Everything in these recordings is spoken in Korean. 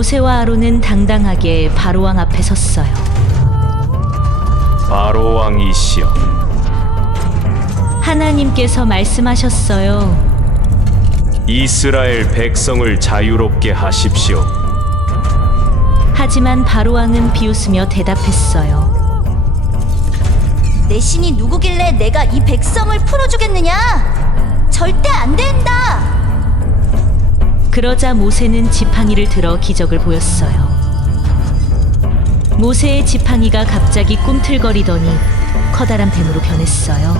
모세와 아론은 당당하게 바로왕 앞에 섰어요. 바로 왕이시여 하나님께서 말씀하셨어요. 이스라엘 백성을 자유롭게 하십시오. 하지만 바로왕은 비웃으며 대답했어요. 내 신이 누구길래 내가 이 백성을 풀어주겠느냐? 절대 안 된다! 그러자 모세는 지팡이를 들어 기적을 보였어요. 모세의 지팡이가 갑자기 꿈틀거리더니 커다란 뱀으로 변했어요.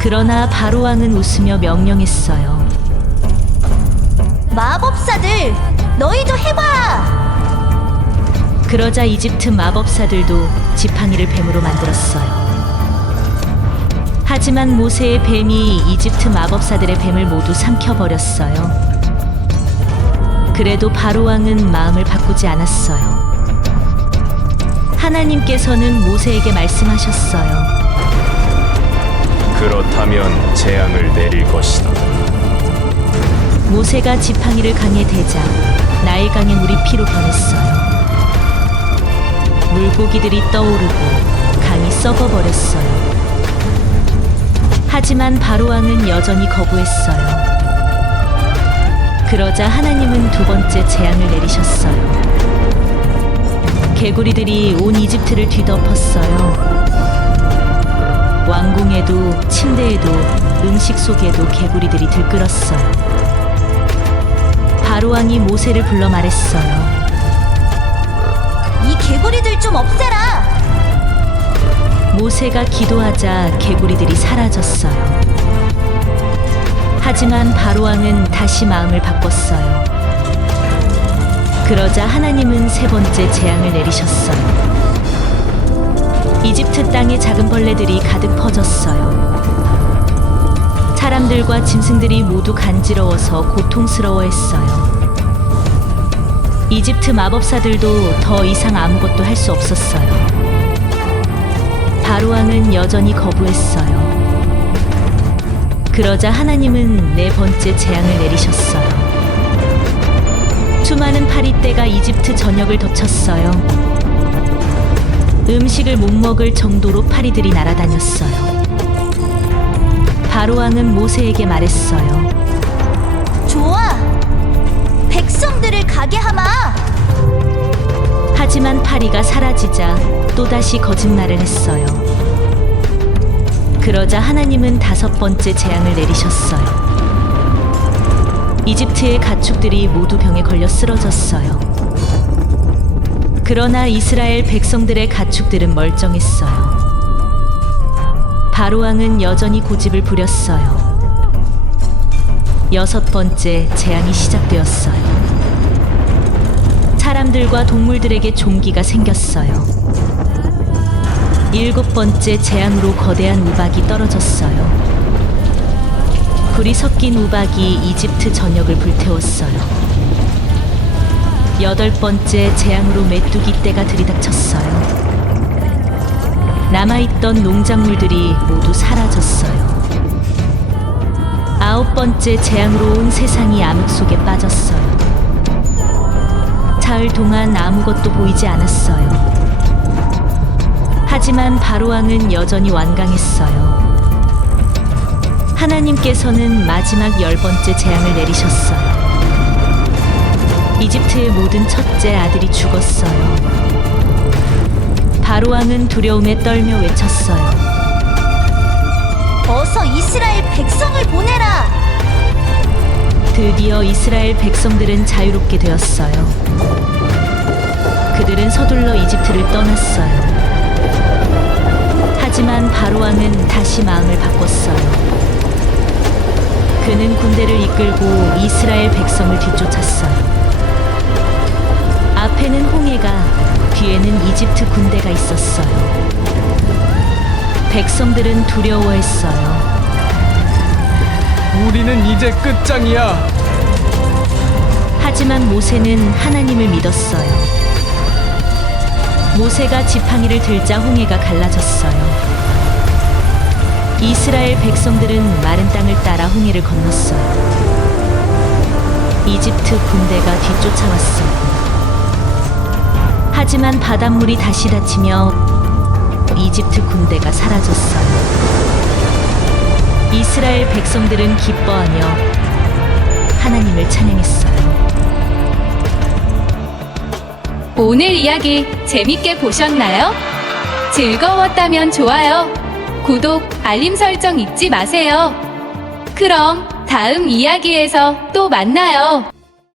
그러나 바로 왕은 웃으며 명령했어요. 마법사들, 너희도 해봐! 그러자 이집트 마법사들도 지팡이를 뱀으로 만들었어요. 하지만 모세의 뱀이 이집트 마법사들의 뱀을 모두 삼켜버렸어요. 그래도 바로왕은 마음을 바꾸지 않았어요. 하나님께서는 모세에게 말씀하셨어요. 그렇다면 재앙을 내릴 것이다. 모세가 지팡이를 강에 대자 나일강의 물이 피로 변했어요. 물고기들이 떠오르고 강이 썩어버렸어요. 하지만 바로왕은 여전히 거부했어요. 그러자 하나님은 두 번째 재앙을 내리셨어요. 개구리들이 온 이집트를 뒤덮었어요. 왕궁에도 침대에도 음식 속에도 개구리들이 들끓었어요. 바로왕이 모세를 불러 말했어요. 이 개구리들 좀 없애라! 모세가 기도하자 개구리들이 사라졌어요. 하지만 바로왕은 다시 마음을 바꿨어요. 그러자 하나님은 세 번째 재앙을 내리셨어요. 이집트 땅에 작은 벌레들이 가득 퍼졌어요. 사람들과 짐승들이 모두 간지러워서 고통스러워했어요. 이집트 마법사들도 더 이상 아무것도 할 수 없었어요. 바로왕은 여전히 거부했어요. 그러자 하나님은 네 번째 재앙을 내리셨어요. 수많은 파리떼가 이집트 전역을 덮쳤어요. 음식을 못 먹을 정도로 파리들이 날아다녔어요. 바로왕은 모세에게 말했어요. 좋아! 백성들을 가게 하마! 하지만 파리가 사라지자 또다시 거짓말을 했어요. 그러자 하나님은 다섯 번째 재앙을 내리셨어요. 이집트의 가축들이 모두 병에 걸려 쓰러졌어요. 그러나 이스라엘 백성들의 가축들은 멀쩡했어요. 바로왕은 여전히 고집을 부렸어요. 여섯 번째 재앙이 시작되었어요. 사람들과 동물들에게 종기가 생겼어요. 일곱 번째 재앙으로 거대한 우박이 떨어졌어요. 불이 섞인 우박이 이집트 전역을 불태웠어요. 여덟 번째 재앙으로 메뚜기 떼가 들이닥쳤어요. 남아있던 농작물들이 모두 사라졌어요. 아홉 번째 재앙으로 온 세상이 암흑 속에 빠졌어요. 사흘 동안 아무것도 보이지 않았어요. 하지만 바로왕은 여전히 완강했어요. 하나님께서는 마지막 열 번째 재앙을 내리셨어요. 이집트의 모든 첫째 아들이 죽었어요. 바로왕은 두려움에 떨며 외쳤어요. 어서 이스라엘 백성을 보내라! 드디어 이스라엘 백성들은 자유롭게 되었어요. 그들은 서둘러 이집트를 떠났어요. 하지만 바로왕은 다시 마음을 바꿨어요. 그는 군대를 이끌고 이스라엘 백성을 뒤쫓았어요. 앞에는 홍해가, 뒤에는 이집트 군대가 있었어요. 백성들은 두려워했어요. 우리는 이제 끝장이야. 하지만 모세는 하나님을 믿었어요. 모세가 지팡이를 들자 홍해가 갈라졌어요. 이스라엘 백성들은 마른 땅을 따라 홍해를 건넜어요. 이집트 군대가 뒤쫓아왔어. 하지만 바닷물이 다시 닫히며 이집트 군대가 사라졌어. 이스라엘 백성들은 기뻐하며 하나님을 찬양했어요. 오늘 이야기 재밌게 보셨나요? 즐거웠다면 좋아요. 구독, 알림 설정 잊지 마세요. 그럼 다음 이야기에서 또 만나요.